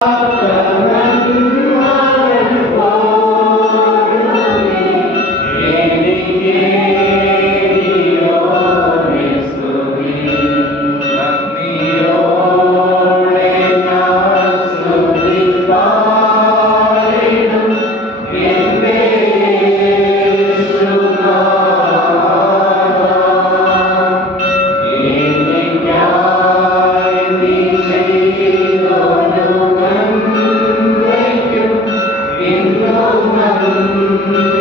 Thank you. Thank you.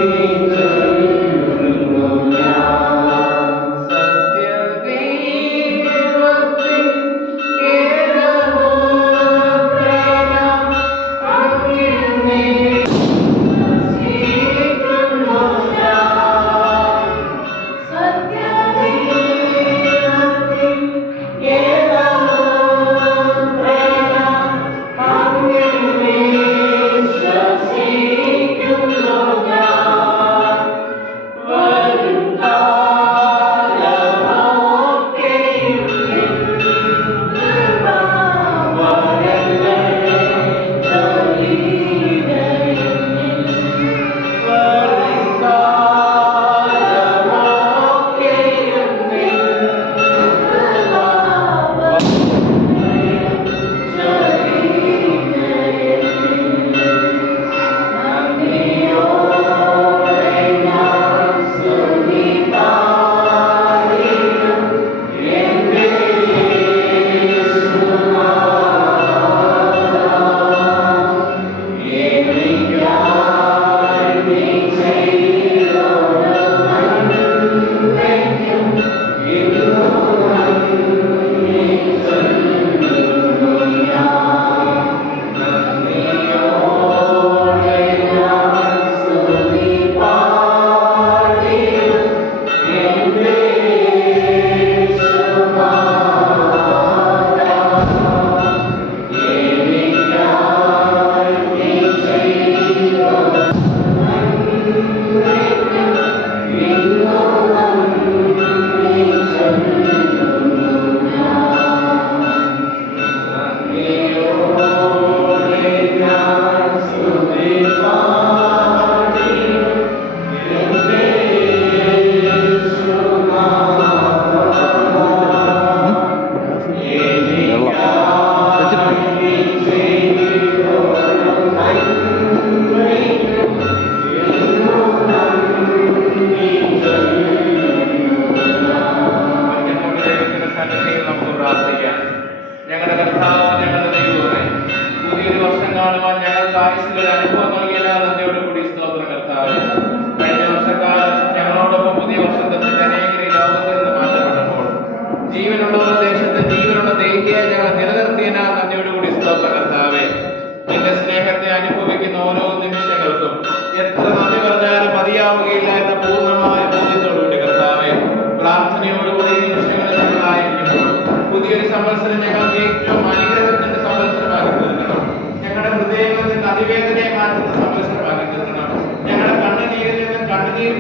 ഞങ്ങളുടെ കർത്താവ് ഞങ്ങളുടെ ദൈവമേ പുതിയൊരു വർഷം കാണുവാൻ ഞങ്ങൾക്ക് ഒരു അനുഭവം നൽകിയ നന്ദിയോട് കൂടി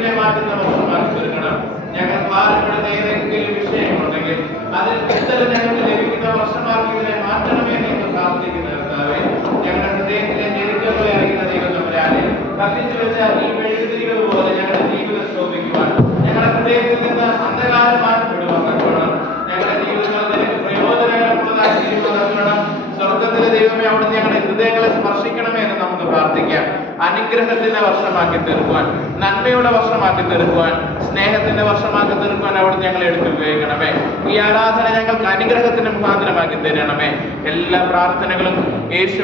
കണ്ണുനീരിനെ മാറ്റുന്ന വർഷമാക്കി തീർക്കണം ഞങ്ങൾ ഭാരപ്പെടുന്ന ഏതെങ്കിലും വിഷയങ്ങളുണ്ടെങ്കിൽ അതിൽ ഇത്തരം ഞങ്ങൾക്ക് ലഭിക്കുന്ന വർഷമാക്കി ഇതിനെ മാറ്റണമേ എന്ന് പ്രാർത്ഥിക്കുന്ന കർത്താവെ ഞങ്ങളുടെ ഹൃദയത്തിലെ ഞെരുക്കങ്ങളെ അറിയുന്ന ദൈവം തമ്പുരാനെ കത്തിച്ചു വെച്ച ഈ മെഴുകുതിരികൾ പോലെ ഞങ്ങളുടെ ജീവിതം ശോഭിക്കുവാൻ ഞങ്ങളുടെ ഹൃദയത്തിൽ നിന്ന് അന്ധകാരം മാറ്റപ്പെടുവാൻ തക്കവണ്ണം ഞങ്ങളുടെ ജീവിതത്തിൽ പ്രയോജനകരമുള്ളതായി തീരുവാൻ സ്വർഗത്തിലെ ദൈവമേ അവിടെ ഞങ്ങളുടെ ഹൃദയങ്ങളെ സ്പർശിക്കണമേ എന്ന് നമുക്ക് പ്രാർത്ഥിക്കാം. അനുഗ്രഹത്തിന്റെ വർഷമാക്കി തീർക്കുവാൻ നന്മയുടെ വർഷമാക്കി തീർക്കുവാൻ സ്നേഹത്തിന്റെ വർഷമാക്കി തീർക്കുവാൻ അവിടെ ഞങ്ങൾ എടുത്തു ഉപയോഗിക്കണമേ. ഈ ആരാധന ഞങ്ങൾക്ക് അനുഗ്രഹത്തിന്റെ മുഖാന്തരമാക്കി തരണമേ. എല്ലാ പ്രാർത്ഥനകളും യേശു